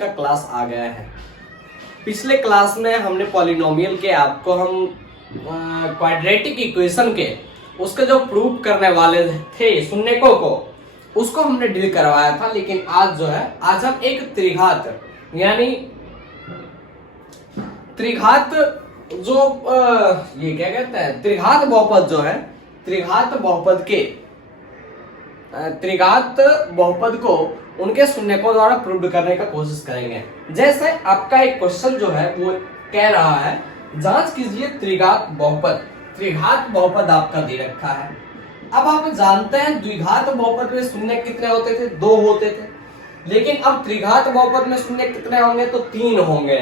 का क्लास आ गया है। पिछले क्लास में हमने पॉलिनोमियल के आपको हम क्वाड्रेटिक इक्वेशन के उसके जो प्रूव करने वाले थे शून्यकों को उसको हमने डील करवाया था। लेकिन आज जो है आज हम एक त्रिघात यानी त्रिघात जो ये क्या कहते हैं त्रिघात बहुपद जो है त्रिघात बहुपद को उनके शून्यकों द्वारा प्रूव करने का कोशिश करेंगे। जैसे आपका एक क्वेश्चन जो है वो कह रहा है जांच कीजिए त्रिघात बहुपद आपका दे रखा है। अब आप जानते हैं द्विघात बहुपद में शून्य कितने होते थे, 2 होते थे। लेकिन अब त्रिघात बहुपद में शून्य कितने होंगे, तो 3 होंगे।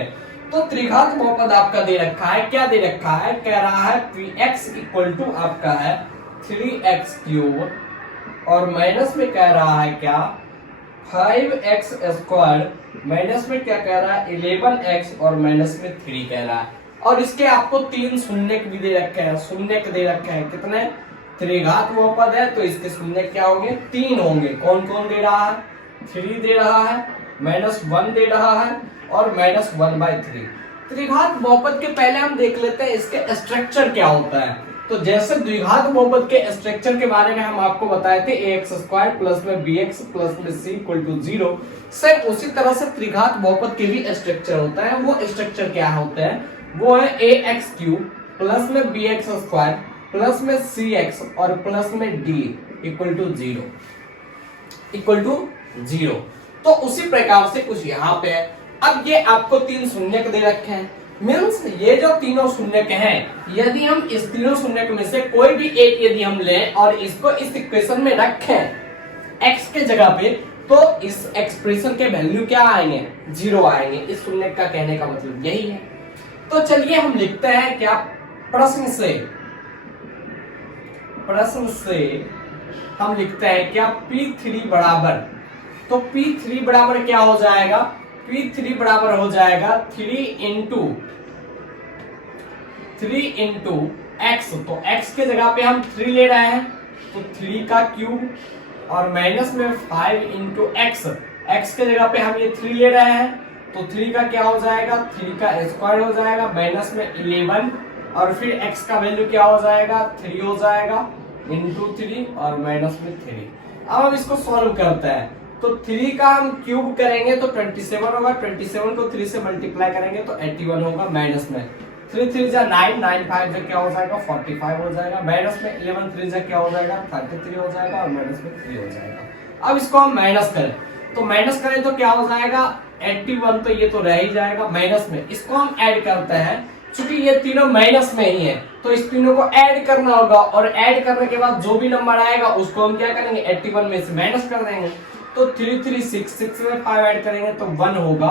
तो त्रिघात बहुपद आपका दे रखा है, क्या दे रखा है, कह रहा है 3x इक्वल टू आपका है 3x क्यूब और माइनस में कह रहा है क्या 5x स्क्वायर, माइनस में क्या कह रहा है 11x और माइनस में 3 कह रहा है। और इसके आपको 3 शून्यक भी दे रखे हैं, शून्यक दे रखे हैं कितने, त्रिघात बहुपद है तो इसके शून्य क्या होंगे, 3 होंगे। कौन कौन दे रहा है, 3 दे रहा है, -1 दे रहा है और -1/3। त्रिघात बहुपद के पहले हम देख लेते हैं इसके स्ट्रक्चर क्या होता है। तो जैसे द्विघात बहुपद के स्ट्रक्चर के बारे में हम आपको बताए थे ax² प्लस में bx प्लस में c इक्वल टू 0, सेम उसी तरह से त्रिघात बहुपद के भी स्ट्रक्चर होता है। वो स्ट्रक्चर क्या होता है, वो है ax³ प्लस में bx² प्लस में cx और प्लस में d इक्वल टू 0। तो उसी प्रकार से कुछ यहाँ पे है। अब ये आपको 3 शून्यक दे रखे हैं, मीन्स ये जो तीनों शून्यक हैं, यदि हम इस तीनों शून्यक में से कोई भी एक यदि हम लें और इसको इस इक्वेशन में रखें x के जगह पे, तो इस एक्सप्रेशन के वैल्यू क्या आएंगे, 0 आएंगे। इस शून्यक का कहने का मतलब यही है। तो चलिए हम लिखते हैं क्या, प्रश्न से हम लिखते हैं क्या P3 बराबर, तो P3 बराबर क्या हो जाएगा, P3 बराबर हो जाएगा 3 इंटू x। तो x के जगह पे हम 3 ले रहे हैं तो 3 का क्यूब और माइनस में 5 इंटू x, x के जगह पे हम ये 3 ले रहे हैं तो 3 का क्या हो जाएगा, 3 का स्क्वायर हो जाएगा, माइनस में 11 और फिर x का वैल्यू क्या हो जाएगा, 3 हो जाएगा इंटू 3 और माइनस में 3। अब हम इसको सॉल्व करते हैं तो 3 का हम क्यूब करेंगे तो 27 होगा, 27 को 3 से मल्टीप्लाई करेंगे तो 81 होगा, माइनस में 3 3 जा 9, 9 5 जा क्या हो जाएगा 45 हो जाएगा, माइनस में 11 3 जा क्या हो जाएगा 33 हो जाएगा और माइनस में 3 हो जाएगा। अब इसको हम माइनस करें तो माइनस करें तो क्या हो जाएगा 81, तो ये तो रह ही जाएगा, माइनस में इसको हम ऐड करते हैं। चूंकि ये तीनों माइनस में ही है तो इस तीनों को ऐड करना होगा और ऐड करने के बाद जो भी नंबर आएगा उसको हम क्या करेंगे 81 में से माइनस कर देंगे। तो 3 3 6 6 में 5 ऐड करेंगे तो 1 होगा,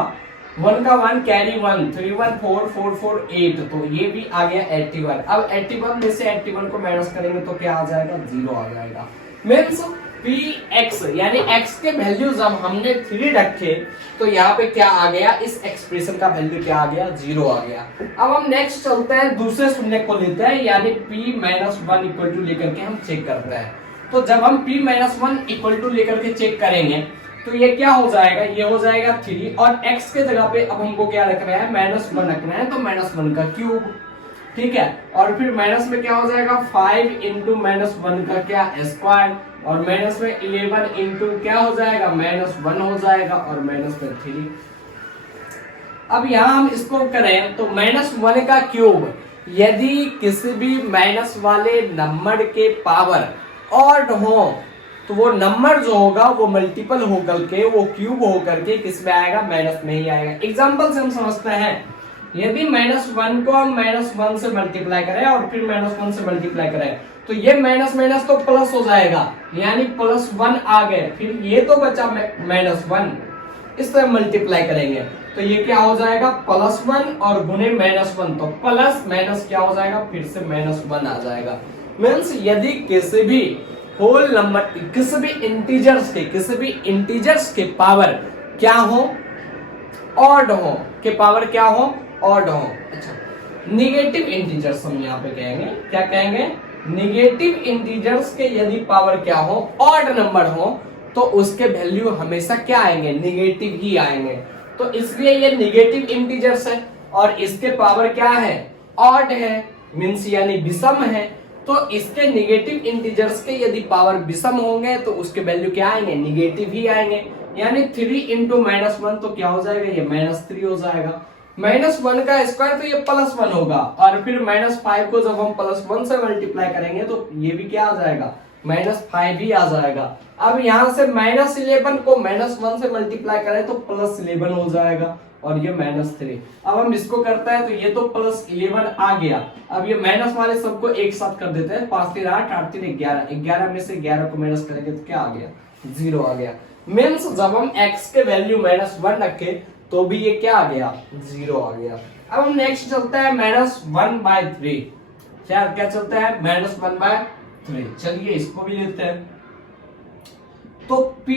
1 का 1 कैरी 1, 3 1 4 4 4 8, तो ये भी आ गया 81। अब 81 में से 81 को माइनस करेंगे तो क्या आ जाएगा, 0 आ जाएगा। मीन्स px यानी x के वैल्यू जब हमने 3 रखे तो यहाँ पे क्या आ गया, इस एक्सप्रेशन का वैल्यू क्या आ गया, 0 आ गया। अब हम नेक्स्ट चलते हैं दूसरे शून्य को लेते हैं यानी p-1 इक्वल टू लेकर के हम चेक करते हैं। तो जब हम p-1 इक्वल टू लेकर के चेक करेंगे तो ये क्या हो जाएगा, ये हो जाएगा 3 और x के जगह पे अब हमको क्या रखना है, -1 रखना है तो -1 का क्यूब, ठीक है। और फिर माइनस में क्या हो जाएगा 5 इंटू -1 का क्या स्क्वायर और माइनस में 11 इंटू क्या हो जाएगा -1 हो जाएगा और माइनस में 3। अब यहाँ हम इसको करें तो -1 का क्यूब, यदि किसी भी माइनस वाले नंबर के पावर ऑड हो तो वो नंबर जो होगा वो मल्टीपल होकर के वो क्यूब होकर के किस में आएगा, माइनस में ही आएगा। एग्जांपल से हम समझते हैं, यदि -1 को हम -1 से मल्टीप्लाई करें और फिर -1 से मल्टीप्लाई करें तो ये माइनस माइनस तो प्लस हो जाएगा यानी +1 आ गए, फिर ये तो बचा -1, इस तरह मल्टीप्लाई करेंगे तो ये क्या हो जाएगा +1 और गुने -1, तो प्लस माइनस क्या हो जाएगा, फिर से -1 आ जाएगा। मीन्स यदि किसी भी होल नंबर किसी भी इंटीजर्स के पावर क्या हो, ऑड हो, के पावर क्या हो, ऑड हो। अच्छा, निगेटिव इंटीजर्स हम यहाँ पे कहेंगे, क्या कहेंगे, निगेटिव इंटीजर्स के यदि पावर क्या हो, ऑड नंबर हो, तो उसके वैल्यू हमेशा क्या आएंगे, निगेटिव ही आएंगे। तो इसलिए ये निगेटिव इंटीजर्स है और इसके पावर क्या है, ऑड है, मींस यानी विषम है। तो इसके निगेटिव इंटीजर्स के यदि पावर विषम होंगे तो उसके वैल्यू क्या आएंगे, निगेटिव ही आएंगे। यानी 3 इंटू -1 तो क्या हो जाएगा, ये -3 हो जाएगा। -1 का स्क्वायर तो ये +1 होगा, और फिर -5 को जब हम +1 से मल्टीप्लाई करेंगे तो ये भी क्या आ जाएगा, -5 ही आ जाएगा। अब यहाँ से -11 को -1 से मल्टीप्लाई करें तो +11 हो जाएगा, और ये -3। अब हम इसको करते हैं तो ये तो +11 आ गया। अब ये माइनस वाले सबको एक साथ कर देते हैं, 5 3 8 8 3 11, 11 में से 11 को माइनस करेंगे तो क्या आ गया, 0 आ गया। मीन्स जब हम x के वैल्यू -1 रखे तो भी ये क्या आ गया, 0 आ गया। अब हम नेक्स्ट चलता है -1/3। क्या चलता है, -1/3। चलिए इसको भी लेते हैं। तो p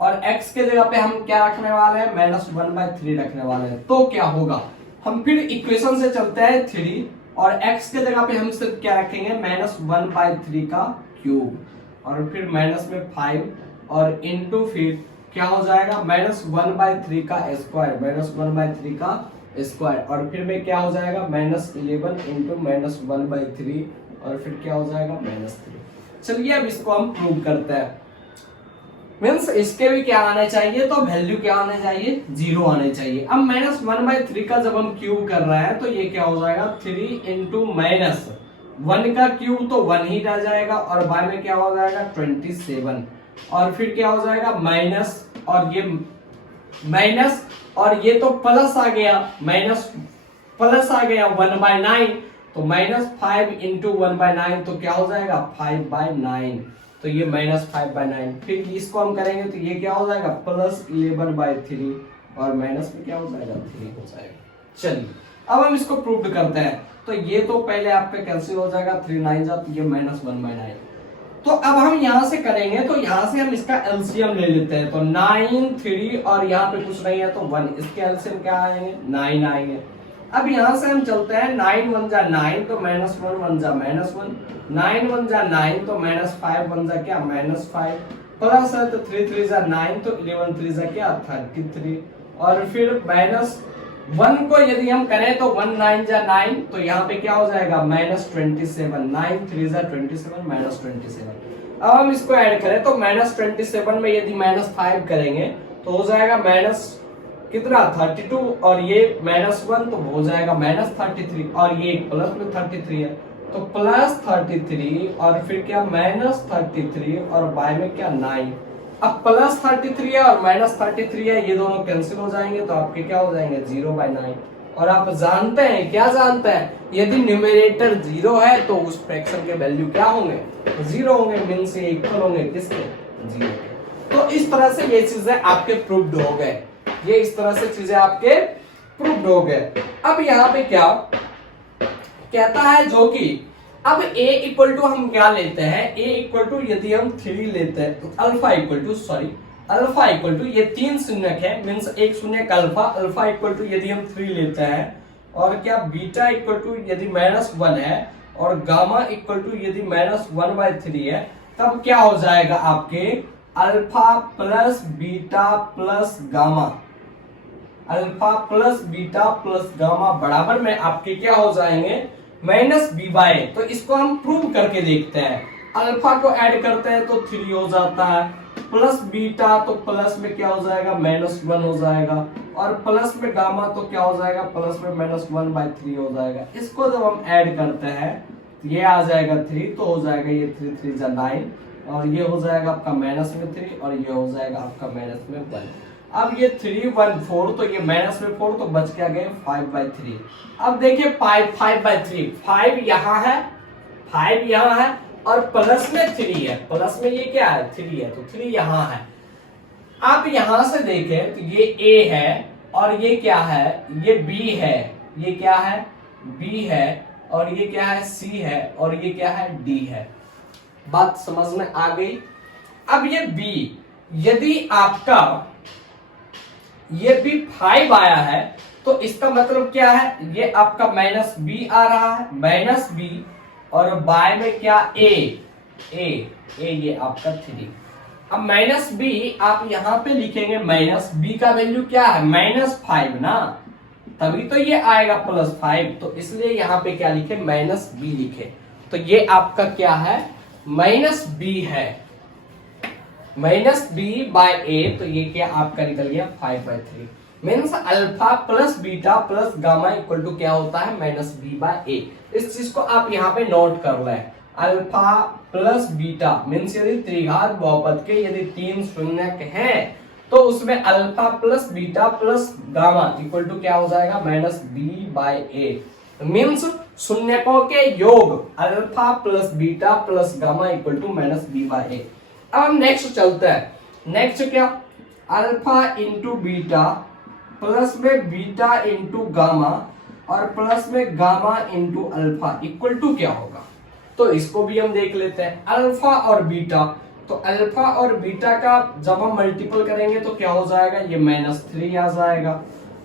और x के जगह पे हम क्या रखने वाले हैं, -1/3 रखने वाले हैं। तो क्या होगा, हम फिर इक्वेशन से चलते हैं 3, और x के जगह पे हम सिर्फ क्या रखेंगे, -1/3 का क्यूब, और फिर माइनस में 5, और इंटू फिर क्या हो जाएगा, -1/3 का स्क्वायर, -1/3 का स्क्वायर, और फिर में क्या हो जाएगा, -11 इंटू -1/3, और फिर क्या हो जाएगा, -3। चलिए अब इसको हम प्रूव करते हैं। मीन्स इसके भी क्या आने चाहिए, तो वैल्यू क्या आने चाहिए, 0 आने चाहिए। अब -1/3 का जब हम क्यूब कर रहे हैं तो ये क्या हो जाएगा, 3 इंटू -1 का क्यूब तो 1 ही रह जाएगा, और बाय में क्या हो जाएगा, 27, और फिर क्या हो जाएगा, माइनस, और ये माइनस, और ये तो प्लस आ गया, माइनस प्लस आ गया 1/9, तो -5 इंटू 1/9 तो क्या हो जाएगा, 5/9, तो ये -5/9। फिर इसको हम करेंगे तो ये क्या हो जाएगा, +11/3, और माइनस में क्या हो जाएगा, 3 हो जाएगा। चलिए अब हम इसको प्रूव करते हैं। तो ये तो पहले आपका कैंसिल हो जाएगा, 3 9 जा, तो ये -1/9। तो अब हम यहां से करेंगे तो यहां से हम इसका एलसीएम ले लेते हैं। तो 9 3 और यहाँ पे कुछ नहीं है तो 1, इसके एलसीएम क्या आएंगे, 9 आएंगे। अब यहां से हम चलते हैं, 9 1 जा 9, तो -1 1 जा -1, 9 1 जा 9, तो -5 1 जा क्या, -5, प्लस है तो 3 3 जा 9, तो 11 3 जा क्या, 33, और फिर -1 को यदि हम करें तो 1 9 जा 9, तो यहाँ पे क्या हो जाएगा, -27, 9 3 जा 27, -27। अब हम इसको ऐड करें तो -27 में यदि -5 करेंगे तो हो जाएगा माइनस कितना, 32, और ये -1 तो हो जाएगा -33, और ये प्लस में 33 है तो +33, और फिर क्या -33, और बाय में क्या 9। अब +33 है और -33 है, ये दोनों कैंसिल हो जाएंगे तो आपके क्या हो जाएंगे, 0/9। और आप जानते हैं, क्या जानते हैं, यदि न्यूमरेटर 0 है तो उस फ्रैक्शन के वैल्यू क्या होंगे, 0 होंगे, मींस ये इक्वल होंगे किसके, 0 के। तो इस तरह से ये चीजें आपके प्रूव्ड हो गए, ये इस तरह से चीजें आपके प्रूव्ड हो गए। अब यहाँ पे क्या कहता है, जो कि अब a इक्वल टू हम क्या लेते हैं, a इक्वल टू यदि हम 3 लेते हैं तो अल्फा इक्वल टू ये 3 शून्यक है, मींस एक शून्यक अल्फा इक्वल टू यदि हम 3 लेते हैं, और क्या बीटा इक्वल टू यदि -1 है, और गामा इक्वल टू यदि -1/3 है, तब क्या हो जाएगा आपके, alpha plus beta plus gamma, alpha plus beta plus gamma बराबर में आपके क्या हो जाएंगे, -b/a। तो इसको हम प्रूव करके देखते हैं। अल्फा को ऐड करते हैं तो 3 हो जाता है, प्लस बीटा तो प्लस में क्या हो जाएगा, -1 हो जाएगा, और प्लस में गामा तो क्या हो जाएगा, प्लस में -1/3 हो जाएगा। इसको जब हम ऐड करते हैं तो ये आ जाएगा 3, तो हो जाएगा ये 3 3 जा 9, और ये हो जाएगा आपका -3, और ये हो जाएगा आपका -1। अब ये 3 1 4, तो ये -4, तो बच क्या गए 5/3। अब देखिए 5/3, 5 यहाँ है, 5 यहाँ है, और प्लस में 3 है, प्लस में ये क्या है, 3 है, तो 3 यहाँ है। आप यहां से देखें तो ये A है, और ये क्या है, ये B है, ये क्या है, B है, और ये क्या है, C है, और ये क्या है, D है। बात समझ में आ गई। अब ये B, यदि आपका ये भी 5 आया है तो इसका मतलब क्या है, ये आपका -b आ रहा है, -b, और बाय में क्या, a ये आपका 3। अब माइनस बी आप यहां पे लिखेंगे, माइनस बी का वैल्यू क्या है, -5 ना, तभी तो ये आएगा +5, तो इसलिए यहां पे क्या लिखे, -b लिखे। तो ये आपका क्या है, -b है, -b/a, तो ये क्या आपका निकल गया 5/3। Means alpha plus beta plus gamma equal to क्या होता है, -b/a। इस चीज को आप यहाँ पे नोट कर लें, अल्फा प्लस बीटा मीन्स यदि त्रिघात बहुपद के यदि 3 शून्यक हैं तो उसमें alpha plus beta plus gamma equal to क्या हो जाएगा, -b/a। मीन्स शून्यकों के योग alpha plus beta plus gamma equal to -b/a। अब हम नेक्स्ट चलते हैं, नेक्स्ट क्या, अल्फा इंटू बीटा प्लस में बीटा इंटू गामा और प्लस में gamma into alpha equal to क्या होगा। तो इसको भी हम देख लेते हैं, अल्फा और बीटा, तो अल्फा और बीटा का जब हम मल्टीपल करेंगे तो क्या हो जाएगा, ये -3 आ जाएगा।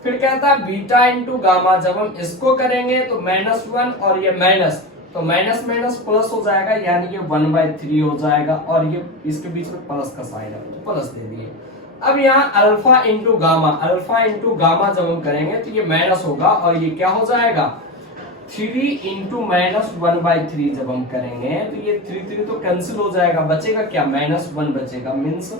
फिर कहता है बीटा इंटू गामा, जब हम इसको करेंगे तो -1 और ये माइनस, तो माइनस माइनस प्लस हो जाएगा, यानी कि 1/3 हो जाएगा, और ये इसके बीच में प्लस का साइन है तो प्लस दे दिए। अब यहाँ अल्फा इंटू गामा जब हम करेंगे तो ये माइनस होगा और ये क्या हो जाएगा, 3 इंटू -1/3 जब हम करेंगे तो ये 3 तो कैंसिल हो जाएगा, बचेगा क्या, -1 बचेगा, मीन्स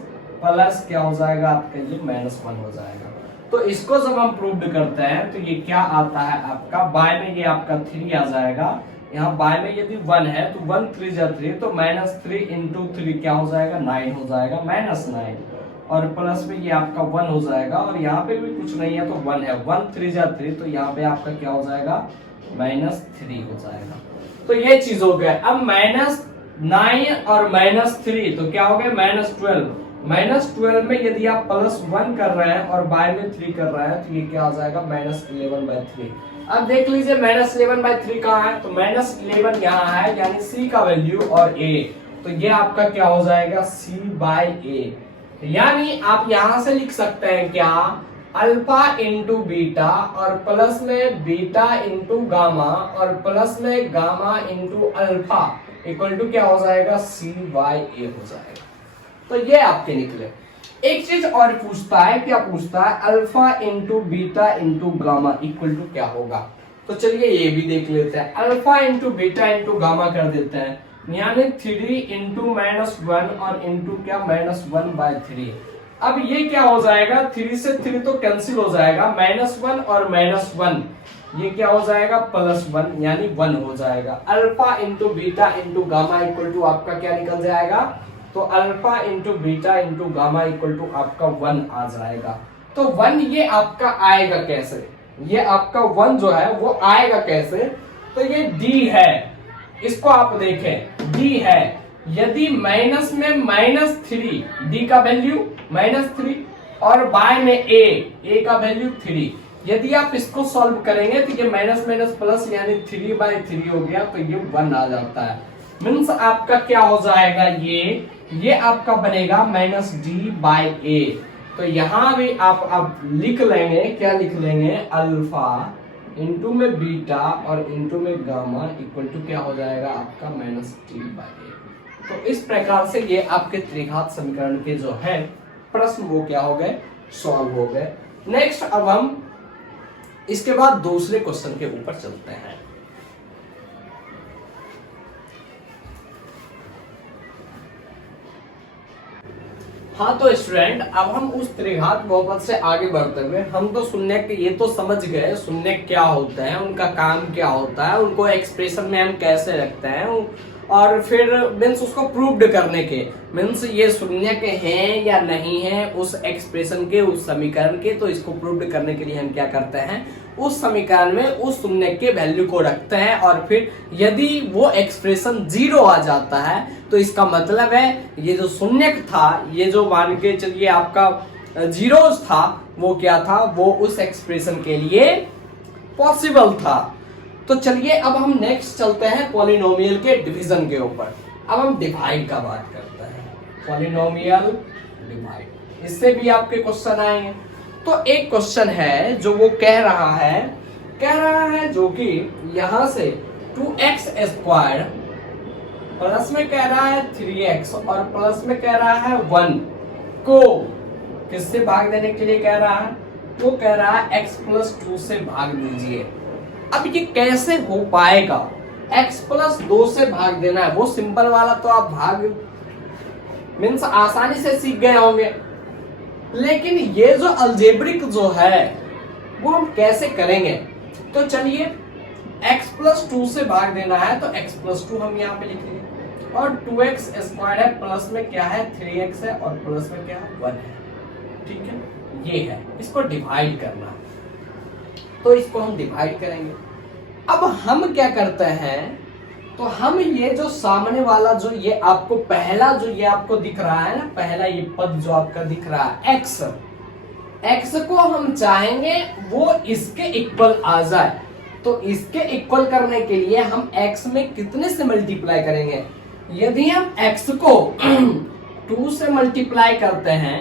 प्लस क्या हो जाएगा आपका, ये -1 हो जाएगा। तो इसको जब हम प्रूव करते हैं तो ये क्या आता है आपका, बाय में ये आपका 3 आ जाएगा, यहाँ बाय में यदि 1 है तो 1 3 जा 3, तो -3 इंटू 3 क्या हो जाएगा, 9 हो जाएगा, -9, और प्लस में ये आपका 1 हो जाएगा, और यहाँ पे भी कुछ नहीं है तो 1 है, 1 3 जा 3, तो यहाँ पे आपका क्या हो जाएगा, -3 हो जाएगा। तो ये चीज हो गया। अब -9 और -3 तो क्या हो गया, -12। -12 में यदि आप +1 कर रहे हैं और बाय में 3 कर रहे हैं तो ये क्या हो जाएगा, -11/3। अब देख लीजिए -11/3 कहाँ है, तो -11 यहाँ है, यानी c का वैल्यू और a, तो ये आपका क्या हो जाएगा, c/a। यानी आप यहां से लिख सकते हैं क्या, अल्फा इंटू बीटा और प्लस में बीटा इंटू गामा और प्लस में gamma into alpha equal to क्या हो जाएगा, c/a हो जाएगा। तो ये आपके निकले। एक चीज और पूछता है, क्या पूछता है, alpha into beta into gamma equal to क्या होगा। तो चलिए ये भी देख लेते हैं, alpha into beta into gamma कर देते हैं, यानी 3 इंटू -1 और इंटू क्या, -1/3। अब ये क्या हो जाएगा, 3 से 3 तो कैंसिल हो जाएगा, -1 और -1 ये क्या हो जाएगा, +1, यानी 1 हो जाएगा। Alpha into beta into gamma equal to आपका क्या निकल जाएगा, तो alpha into beta into gamma equal to आपका 1 आ जाएगा। तो 1 ये आपका आएगा कैसे, ये आपका 1 जो है वो आएगा कैसे, तो ये d है, इसको आप देखें d है, यदि माइनस में -3, d का वैल्यू -3 और बाय में a का वैल्यू 3, यदि आप इसको सॉल्व करेंगे तो ये माइनस माइनस प्लस यानी 3/3 हो गया, तो ये 1 आ जाता है। मीन्स आपका क्या हो जाएगा, ये आपका बनेगा -d/a। तो यहां भी आप अब लिख लेंगे, क्या लिख लेंगे, अल्फा इंटू में बीटा और इंटू में गामा इक्वल टू क्या हो जाएगा आपका -d/a। तो इस प्रकार से ये आपके त्रिघात समीकरण के जो है प्रश्न वो क्या हो गए, सॉल्व हो गए। नेक्स्ट अब हम इसके बाद दूसरे क्वेश्चन के ऊपर चलते हैं। हाँ तो स्टूडेंट, अब हम उस त्रिघात बहुपद से आगे बढ़ते हुए हम तो शून्य ये तो समझ गए शून्य क्या होते हैं, उनका काम क्या होता है, उनको एक्सप्रेशन में हम कैसे रखते हैं, और फिर मीन्स उसको प्रूव्ड करने के मीन्स ये शून्य के हैं या नहीं है उस एक्सप्रेशन के, उस समीकरण के, तो इसको प्रूव्ड करने के लिए हम क्या करते हैं, उस समीकरण में उस शून्य के वैल्यू को रखते हैं, और फिर यदि वो एक्सप्रेशन 0 आ जाता है तो इसका मतलब है ये जो शून्य था, ये जो मान के चलिए आपका 0 था, वो क्या था, वो उस एक्सप्रेशन के लिए पॉसिबल था। तो चलिए अब हम नेक्स्ट चलते हैं पॉलिनोमियल के डिवीजन के ऊपर। अब हम डिवाइड का बात करते हैं, पॉलिनोमियल डिवाइड, इससे भी आपके क्वेश्चन आएंगे। तो एक क्वेश्चन है जो वो कह रहा है जो कि यहां से 2x² प्लस में कह रहा है 3x और प्लस में कह रहा है 1 को किससे भाग देने के लिए कह रहा है, वो कह रहा है x+2 से भाग दीजिए। अब ये कैसे हो पाएगा, x+2 से भाग देना है, वो सिंपल वाला तो आप भाग मीन्स आसानी से सीख गए होंगे, लेकिन ये जो अलजेब्रिक जो है वो हम कैसे करेंगे। तो चलिए x+2 से भाग देना है तो x+2 हम यहाँ पे लिख लेंगे और 2x² है, प्लस में क्या है 3x है और प्लस में क्या है 1 है। ठीक है, ये है, इसको डिवाइड करना है तो इसको हम डिवाइड करेंगे। अब हम क्या करते हैं, तो हम ये जो सामने वाला जो ये आपको पहला जो ये आपको दिख रहा है ना, पहला ये पद जो आपका दिख रहा है x को हम चाहेंगे वो इसके इक्वल आ जाए। तो इसके इक्वल करने के लिए हम x में कितने से मल्टीप्लाई करेंगे, यदि हम x को 2 से मल्टीप्लाई करते हैं,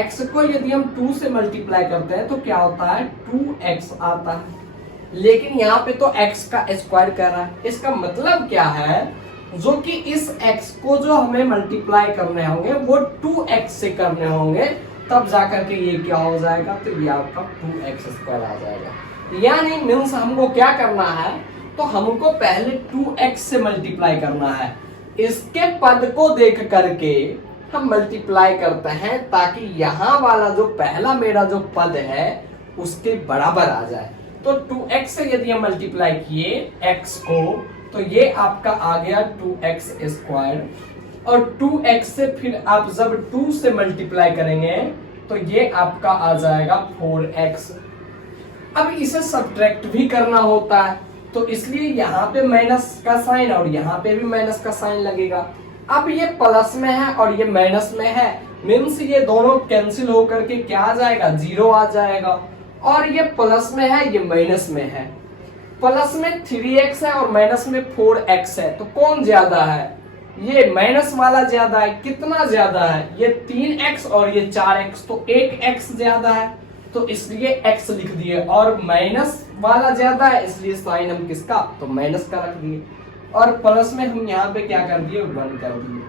x को यदि हम 2 से मल्टीप्लाई करते हैं तो क्या होता है 2x आता है, लेकिन यहाँ पे तो x का स्क्वायर कर रहा है। इसका मतलब क्या है, जो कि इस x को जो हमें मल्टीप्लाई करने होंगे वो 2x से करने होंगे, तब जाकर के ये क्या हो जाएगा, तो ये आपका 2x² आ जाएगा। यानी मीन्स हमको क्या करना है, तो हमको पहले 2x से मल्टीप्लाई करना है, इसके पद को देख करके हम मल्टीप्लाई करते हैं ताकि यहाँ वाला जो पहला मेरा जो पद है उसके बराबर आ जाए। तो 2x से यदि हम मल्टीप्लाई किए x को तो ये आपका आ गया 2x² और 2x से फिर आप जब 2 से मल्टीप्लाई करेंगे तो ये आपका आ जाएगा 4x। अब इसे सब्ट्रैक्ट भी करना होता है तो इसलिए यहाँ पे माइनस का साइन और यहाँ पे भी माइनस का साइन लगेगा। अब ये प्लस में है और ये माइनस में है, मीन्स ये दोनों कैंसिल होकर के क्या आ जाएगा 0 आ जाएगा। और ये प्लस में है ये माइनस में है, प्लस में 3x है और माइनस में 4x है, तो कौन ज्यादा है, ये माइनस वाला ज्यादा है। कितना ज्यादा है, ये 3x और ये 4x, तो 1x ज्यादा है तो इसलिए x लिख दिए, और माइनस वाला ज्यादा है इसलिए साइन हम किसका, तो माइनस का रख दिए, और प्लस में हम यहाँ पे क्या कर दिए 1 कर दिए,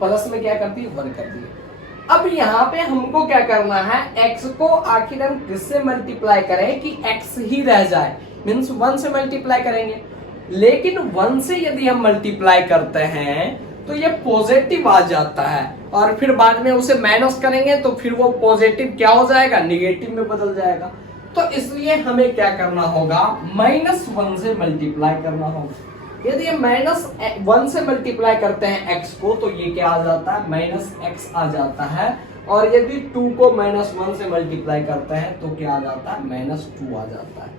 प्लस में क्या कर दिए 1 कर दिए। अब यहाँ पे हमको क्या करना है, x को आखिर हम किससे मल्टीप्लाई करें कि x ही रह जाए, मीन्स 1 से मल्टीप्लाई करेंगे, लेकिन 1 से यदि हम मल्टीप्लाई करते हैं तो ये पॉजिटिव आ जाता है और फिर बाद में उसे माइनस करेंगे तो फिर वो पॉजिटिव क्या हो जाएगा, निगेटिव में बदल जाएगा। तो इसलिए हमें क्या करना होगा, -1 से मल्टीप्लाई करना होगा। यदि -1 से मल्टीप्लाई करते हैं x को तो ये क्या आ जाता है -x आ जाता है, और यदि 2 को -1 से मल्टीप्लाई करते हैं तो क्या आ जाता है -2 आ जाता है।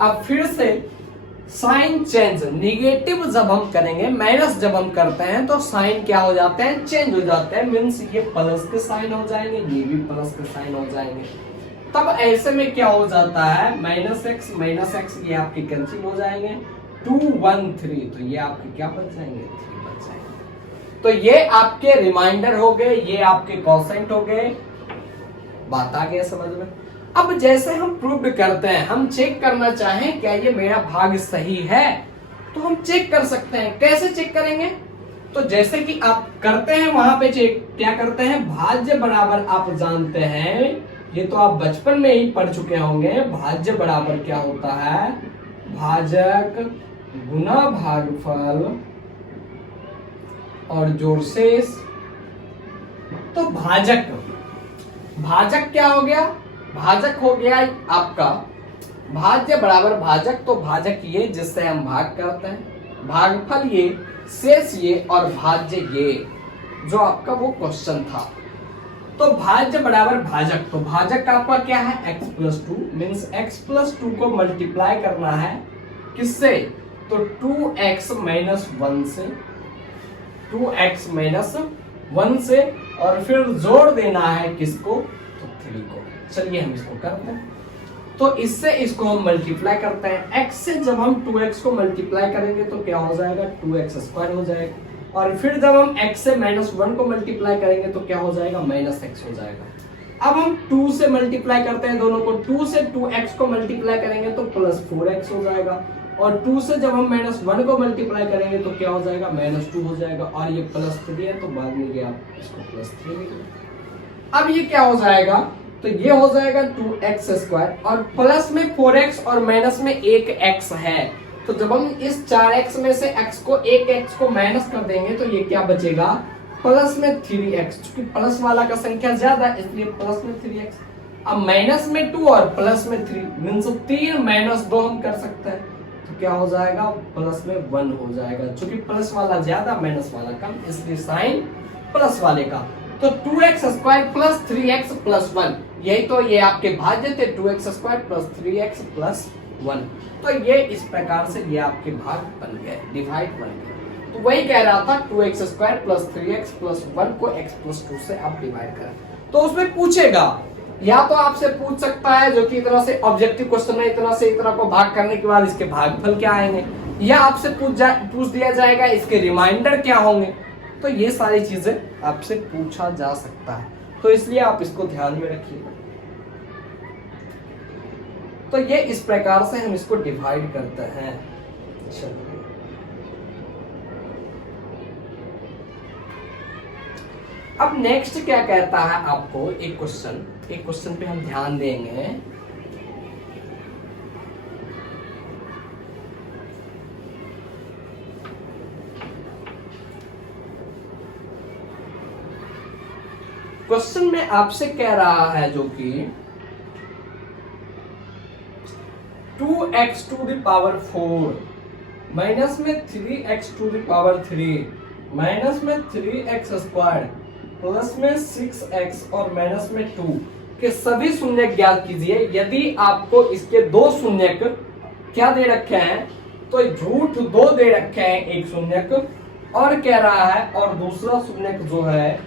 अब फिर से साइन चेंज, निगेटिव जब हम करेंगे, माइनस जब हम करते हैं तो साइन क्या हो जाते हैं, चेंज हो जाते हैं, मीन्स ये प्लस के साइन हो जाएंगे, ये भी प्लस के साइन हो जाएंगे। तब ऐसे में क्या हो जाता है -x ये आपके कैंसिल हो जाएंगे, 2 1 3 तो ये आपके क्या बच जाएंगे, 3 बच जाएंगे। तो ये आपके रिमाइंडर हो गए, ये आपके कोसेंट हो गए। बात आ गया समझ में। अब जैसे हम प्रूव करते हैं, हम चेक करना चाहें क्या ये मेरा भाग सही है तो हम चेक कर सकते हैं। कैसे चेक करेंगे, तो जैसे कि आप करते हैं वहां पे चेक, क्या करते हैं, भाज्य बराबर आप जानते हैं, ये तो आप बचपन में ही पढ़ चुके होंगे, भाज्य बराबर क्या होता है, भाजक गुना भागफल और जोड़ शेष। तो भाजक क्या हो गया, भाजक हो गया आपका भाज्य बराबर भाजक, तो भाजक ये जिससे हम भाग करते हैं, भागफल ये, शेष ये और भाज्य ये, जो आपका वो क्वेश्चन था। तो भाज्य बराबर भाजक, तो भाजक आपका क्या है x+2, मीन्स x+2 को मल्टीप्लाई करना है किससे, तो 2x - 1 से, 2x - 1 से, और फिर जोड़ देना है किसको, तो 3 को। चलिए हम इसको करते हैं। तो इससे इसको हम मल्टीप्लाई करते हैं, x से जब हम 2x को मल्टीप्लाई करेंगे तो क्या हो जाएगा, 2x² हो जाएगा, और फिर जब हम x से -1 को मल्टीप्लाई करेंगे तो क्या हो जाएगा, -x हो जाएगा। अब हम 2 से मल्टीप्लाई करते हैं दोनों को, 2 से 2x को मल्टीप्लाई करेंगे तो +4x हो जाएगा, और 2 से जब हम -1 को मल्टीप्लाई करेंगे तो क्या हो जाएगा, -2 हो जाएगा। और ये +3 है तो बाद में ये आप इसको +3 लिखेंगे। अब ये क्या हो जाएगा, तो ये हो जाएगा 2x² और प्लस में 4x और माइनस में 1x है। तो जब हम इस 4x में से x को 1x को माइनस कर देंगे तो ये क्या बचेगा, प्लस में 3x। क्योंकि प्लस वाला का संख्या ज्यादा है इसलिए प्लस में 3x। अब माइनस में 2 और प्लस में 3 मीन्स 3 - 2 हम कर सकते हैं तो क्या हो जाएगा, प्लस में 1 हो जाएगा। क्योंकि प्लस वाला ज्यादा माइनस वाला कम इसलिए साइन प्लस वाले का। तो 2x² प्लस 3x प्लस 1, यही तो ये आपके भाज्य थे 2x² प्लस 3x प्लस 1। तो ये इस प्रकार से ये आपके भाग बन गए, डिवाइड बन गए। तो वही कह रहा था 2x² प्लस 3x प्लस 1 को x प्लस 2 से आप डिवाइड करें। तो उसमें पूछेगा, या तो आपसे पूछ सकता है जो कि इतना से ऑब्जेक्टिव क्वेश्चन है, इतना से इतना को भाग करने के बाद इसके भागफल क्या आएंगे, या आपसे पूछ दिया जाएगा इसके रिमाइंडर क्या होंगे। तो ये सारी चीजें आपसे पूछा जा सकता है, तो इसलिए आप इसको ध्यान में रखिएगा। तो ये इस प्रकार से हम इसको डिवाइड करते हैं। चलिए अब नेक्स्ट क्या कहता है आपको, एक क्वेश्चन पे हम ध्यान देंगे। क्वेश्चन में आपसे कह रहा है जो कि 2x⁴ माइनस में 3x⁴ माइनस में 3x² प्लस में 6x और माइनस में 2 के सभी शून्यक ज्ञात कीजिए। यदि आपको इसके दो शून्यक क्या दे रखे हैं, तो झूठ 2 दे रखे हैं एक शून्यक, और कह रहा है और दूसरा शून्यक जो है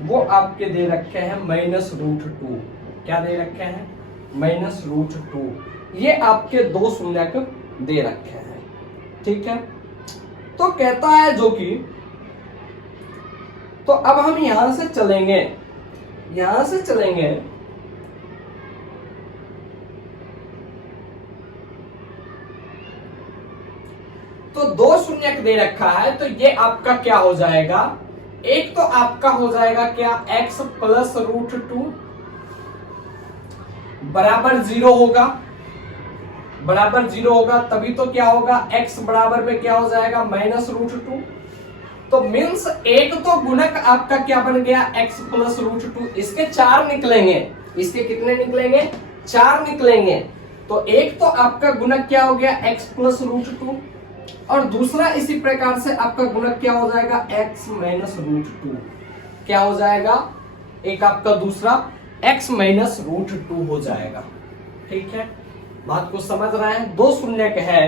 वो आपके दे रखे हैं -√2। क्या दे रखे हैं, -√2। ये आपके दो शून्यक दे रखे हैं, ठीक है। तो कहता है जो कि, तो अब हम यहां से चलेंगे, तो दो शून्यक दे रखा है। तो ये आपका क्या हो जाएगा, एक तो आपका हो जाएगा क्या, x प्लस √2 बराबर 0 होगा, तभी तो क्या होगा, x बराबर में क्या हो जाएगा, -√2। तो मीन्स एक तो गुणक आपका क्या बन गया, x प्लस √2। इसके 4 निकलेंगे, इसके कितने निकलेंगे, 4 निकलेंगे। तो एक तो आपका गुणक क्या हो गया, x प्लस √2, और दूसरा इसी प्रकार से आपका गुणक क्या हो जाएगा, x -√2। क्या हो जाएगा, एक आपका दूसरा x -√2 हो जाएगा, ठीक है। बात को समझ रहे हैं, दो शून्यक है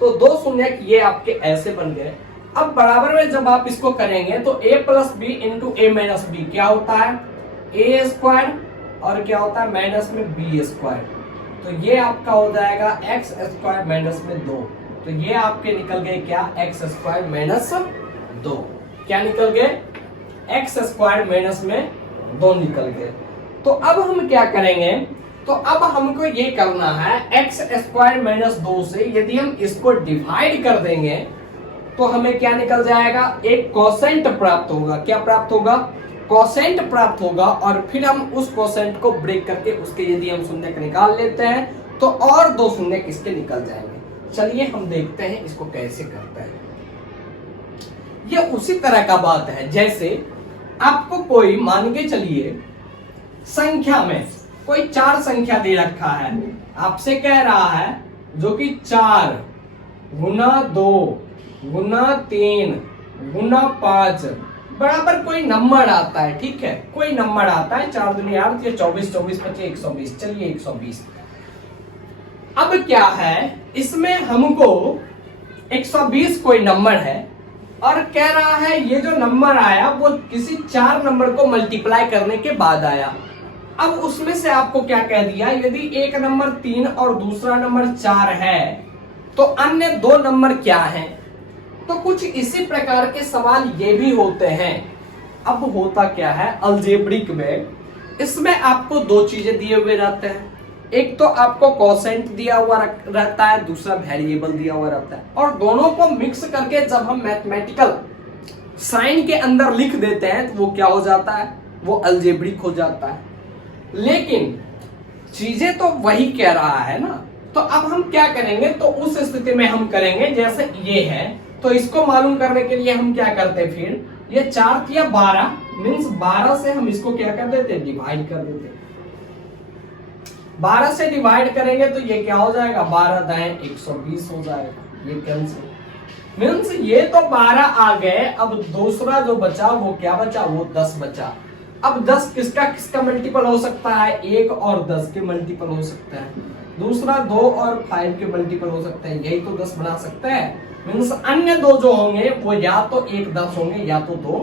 तो दो शून्यक ये आपके ऐसे बन गए। अब बराबर में जब आप इसको करेंगे तो a + b × a - b क्या होता है, a² और क्या होता है माइनस में b²। तो ये आपका हो जाएगा x² माइनस में 2। तो ये आपके निकल गए क्या, x² - 2। क्या निकल गए, x² माइनस में 2 निकल गए। तो अब हम क्या करेंगे, तो अब हमको ये करना है x² - 2 से यदि हम इसको डिवाइड कर देंगे तो हमें क्या निकल जाएगा, एक कोसेंट प्राप्त होगा। क्या प्राप्त होगा, कोसेंट प्राप्त होगा। और फिर हम उस कोसेंट को ब्रेक करके उसके यदि हम शून्यक निकाल लेते हैं तो और दो शून्यक इसके निकल जाएंगे। चलिए हम देखते हैं इसको कैसे करते हैं। ये उसी तरह का बात है जैसे आपको कोई मान के चलिए संख्या में कोई 4 संख्या दे रखा है, आपसे कह रहा है जो कि 4 × 2 × 3 × 5 बराबर कोई नंबर आता है, ठीक है। कोई नंबर आता है 4 दूनी 8 या 24 24 25 120। चलिए 120। अब क्या है, इसमें हमको 120 कोई नंबर है और कह रहा है ये जो नंबर आया वो किसी 4 नंबर को मल्टीप्लाई करने के बाद आया। अब उसमें से आपको क्या कह दिया, यदि एक नंबर 3 और दूसरा नंबर 4 है तो अन्य 2 नंबर क्या हैं। तो कुछ इसी प्रकार के सवाल ये भी होते हैं। अब होता क्या है, अलजेब्रिक में इसमें आपको 2 चीजें दिए हुए रहते हैं। एक तो आपको कोसेंट दिया हुआ रहता है, दूसरा वेरिएबल दिया हुआ रहता है, और दोनों को मिक्स करके जब हम मैथमेटिकल साइन के अंदर लिख देते हैं तो वो क्या हो जाता है, वो अलजेब्रिक हो जाता है। लेकिन चीजें तो वही कह रहा है ना, तो अब हम क्या करेंगे, तो उस स्थिति में हम करेंगे जैसे ये है, तो इसको मालूम करने के लिए हम क्या करते हैं, फिर ये 4 या 12 मीन्स 12 से हम इसको क्या कर देते, डिवाइड कर देते। 12 से डिवाइड करेंगे तो ये क्या हो जाएगा, 12 दाएं 120 हो जाएगा, ये कैंसिल। मीन्स ये तो 12 आ गए, अब दूसरा जो बचा वो क्या बचा, वो 10 बचा। अब 10 किसका किसका मल्टीपल हो सकता है, 1 और 10 के मल्टीपल हो सकता है, दूसरा 2 और 5 के मल्टीपल हो सकता है, यही तो 10 बना सकता है। मीन्स अन्य दो जो होंगे वो या तो 1 10 होंगे या तो 2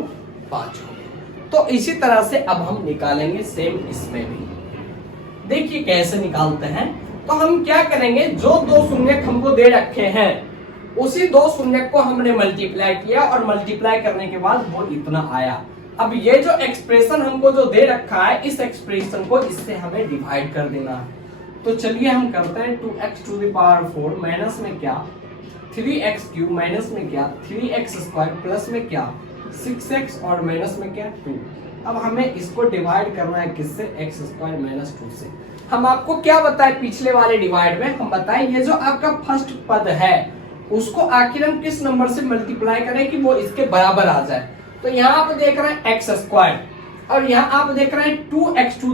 5 होंगे। तो इसी तरह से अब हम निकालेंगे सेम इसमें भी। देखिए कैसे निकालते हैं, तो हम क्या करेंगे, जो दो शून्य हमको दे रखे हैं उसी दो शून्य को हमने मल्टीप्लाई किया, और मल्टीप्लाई करने के बाद वो इतना आया। अब ये जो एक्सप्रेशन हमको जो दे रखा है, इस एक्सप्रेशन को इससे हमें डिवाइड कर देना है। तो चलिए हम करते हैं 2x⁴ माइनस में क्या 3x³ माइनस में क्या 3x² प्लस में क्या 6x और माइनस में क्या 2। अब हमें इसको डिवाइड करना है किससे, x² माइनस 2 से। हम आपको क्या बताए पिछले वाले डिवाइड में, हम बताए ये जो आपका फर्स्ट पद है उसको आखिर हम किस नंबर से मल्टीप्लाई करें कि वो इसके बराबर आ जाए। तो यहाँ आप देख रहे हैं x² और यहाँ आप देख रहे हैं 2x⁴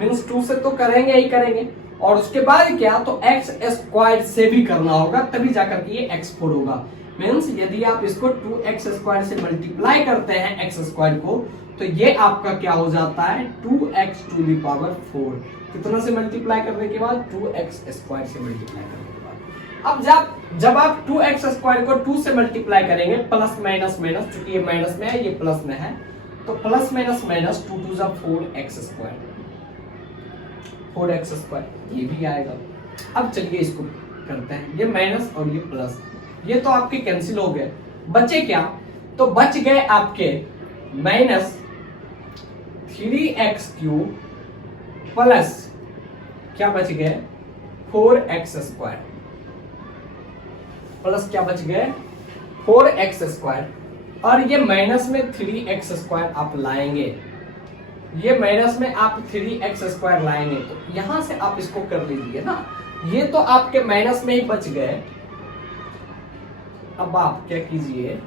मीन्स 2 से तो करेंगे ही करेंगे, और उसके बाद क्या, तो x² से भी करना होगा, तभी जाकर के ये x4 होगा। मीन्स यदि आप इसको 2x² से मल्टीप्लाई करते हैं x² को, तो ये आपका क्या हो जाता है 2x⁴ कितना से मल्टीप्लाई करने के बाद 2x² से मल्टीप्लाई करने के बाद। अब जब आप 2x² को 2 से मल्टीप्लाई करेंगे, प्लस माइनस माइनस, चूंकि ये माइनस में है ये प्लस में है, तो प्लस माइनस माइनस 2 2 4x², ये भी आएगा। अब चलिए इसको करते हैं, ये माइनस और ये प्लस, ये तो आपके कैंसिल हो गए, बचे क्या, तो बच गए आपके माइनस 3x³ प्लस क्या बच गए 4x² प्लस क्या बच गए 4x², और ये माइनस में 3x² आप लाएंगे, ये माइनस में आप 3x² लाएंगे, तो यहां से आप इसको कर लीजिए ना, ये तो आपके माइनस में ही बच गए। अब आप क्या कीजिए,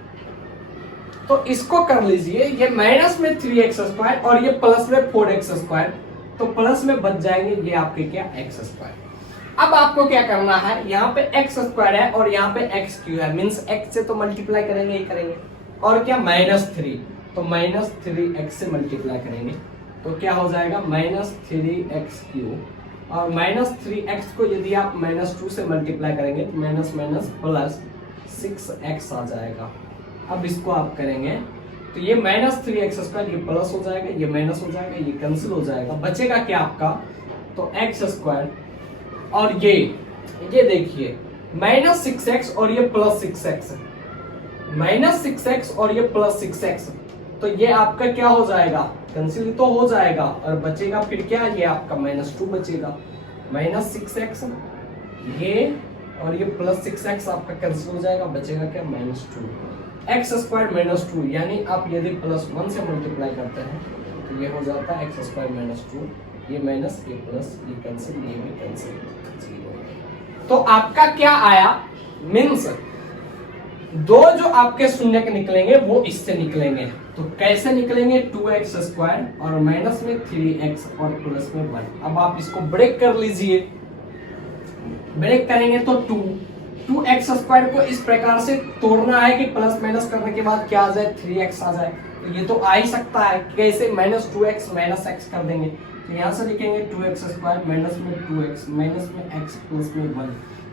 तो इसको कर लीजिए, ये माइनस में 3x² और ये प्लस में 4x², तो प्लस में बच जाएंगे ये आपके क्या x²। अब आपको क्या करना है, यहाँ पे x² है और यहाँ पे x³ है, मीन्स x से तो मल्टीप्लाई करेंगे ही करेंगे, और क्या -3, तो -3x से मल्टीप्लाई करेंगे, तो क्या हो जाएगा -3x³ और -3x को यदि आप -2 से मल्टीप्लाई करेंगे तो माइनस माइनस प्लस 6x आ जाएगा। अब इसको आप करेंगे तो ये -3x² ये प्लस हो जाएगा, ये माइनस हो जाएगा, ये कैंसिल हो जाएगा, बचेगा क्या आपका, तो x² और ये देखिए -6x और ये +6x, -6x और ये +6x, तो ये आपका क्या हो जाएगा, कैंसिल तो हो जाएगा, और बचेगा फिर क्या, ये आपका -2 बचेगा, -6x ये और ये +6x आपका कैंसिल हो जाएगा, बचेगा क्या -2, x² -2, यानी आप यदि +1 से मल्टीप्लाई करते हैं तो ये हो जाता है x² -2, ये माइनस ये प्लस, ये कैंसिल, ये भी कैंसिल, 0। तो आपका क्या आया, मीन्स दो जो आपके शून्य के निकलेंगे वो इससे निकलेंगे, तो कैसे निकलेंगे, 2x² और माइनस में 3x और प्लस में 1। अब आप इसको ब्रेक कर लीजिए, ब्रेक करेंगे तो 2x² को इस प्रकार से तोड़ना है कि प्लस माइनस करने के बाद क्या आ जाए, 3x आ जाए, तो ये तो आ ही सकता है, कैसे -2x -x कर देंगे, तो यहाँ से लिखेंगे 2x² माइनस में 2x माइनस में x प्लस में 1।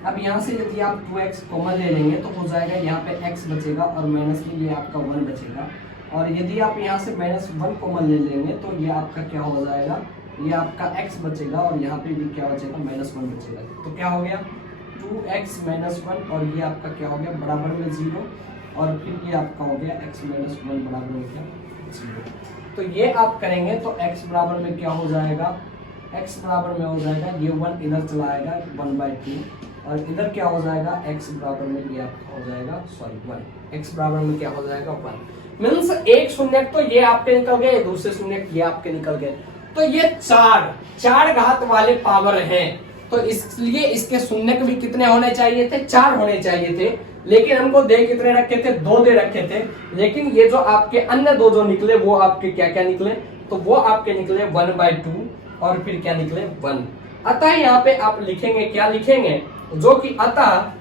अब यहाँ से यदि आप 2x कॉमन ले लेंगे तो हो जाएगा, यहाँ पे x बचेगा और माइनस में ये आपका 1 बचेगा, और यदि आप यहाँ से -1 कॉमन ले लेंगे तो ये आपका क्या हो जाएगा, ये आपका x बचेगा और यहाँ पे भी क्या बचेगा, -1 बचेगा, तो क्या हो गया 2x -1, और ये आपका क्या हो गया बराबर में 0, और फिर ये आपका हो गया x -1 बराबर में क्या 0। तो ये आप करेंगे तो x बराबर में क्या हो जाएगा x बराबर में हो जाएगा ये 1 इधर चला आएगा 1/2 और इधर क्या हो जाएगा x बराबर में ये आपका हो जाएगा 1 x बराबर में क्या हो जाएगा 1 मीन्स एक शून्य तो ये आपके निकल गए, दूसरे शून्य ये आपके निकल गए। तो ये चार घात वाले पावर हैं, तो इसलिए इसके शून्य भी कितने होने चाहिए थे, 4 होने चाहिए थे, लेकिन हमको दे कितने रखे थे, 2 दे रखे थे। लेकिन ये जो आपके अन्य दो जो निकले वो आपके क्या क्या निकले, तो वो आपके निकले 1/2 और फिर क्या निकले 1। अतः यहाँ पे आप लिखेंगे, क्या लिखेंगे, जो कि अतः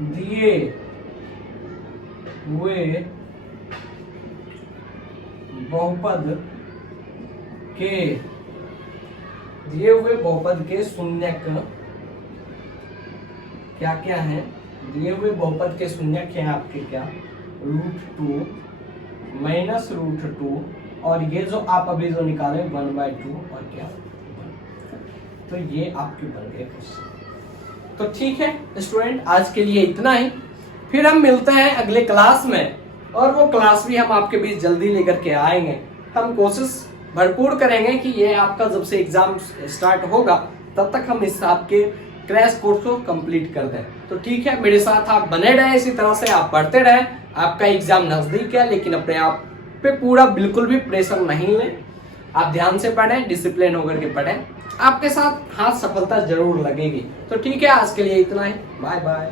दिए हुए बहुपद के शून्यक क्या क्या है, दिए हुए बहुपद के शून्यक हैं आपके क्या, √2 -√2 और ये जो आप अभी जो निकाले 1/2 और क्या 1। तो ये आपके बन गए क्वेश्चन। तो ठीक है स्टूडेंट, आज के लिए इतना ही, फिर हम मिलते हैं अगले क्लास में, और वो क्लास भी हम आपके बीच जल्दी लेकर के आएंगे। हम कोशिश भरपूर करेंगे कि ये आपका जब से एग्जाम स्टार्ट होगा तब तक हम इस आपके क्रैश कोर्स को कंप्लीट कर दें। तो ठीक है, मेरे साथ आप बने रहे, इसी तरह से आप पढ़ते रहे। आपका एग्जाम नजदीक है, लेकिन अपने आप पे पूरा बिल्कुल भी प्रेशर नहीं लें। आप ध्यान से पढ़ें, डिसिप्लिन होकर के पढ़ें, आपके साथ हाथ सफलता जरूर लगेगी। तो ठीक है, आज के लिए इतना ही, बाय बाय।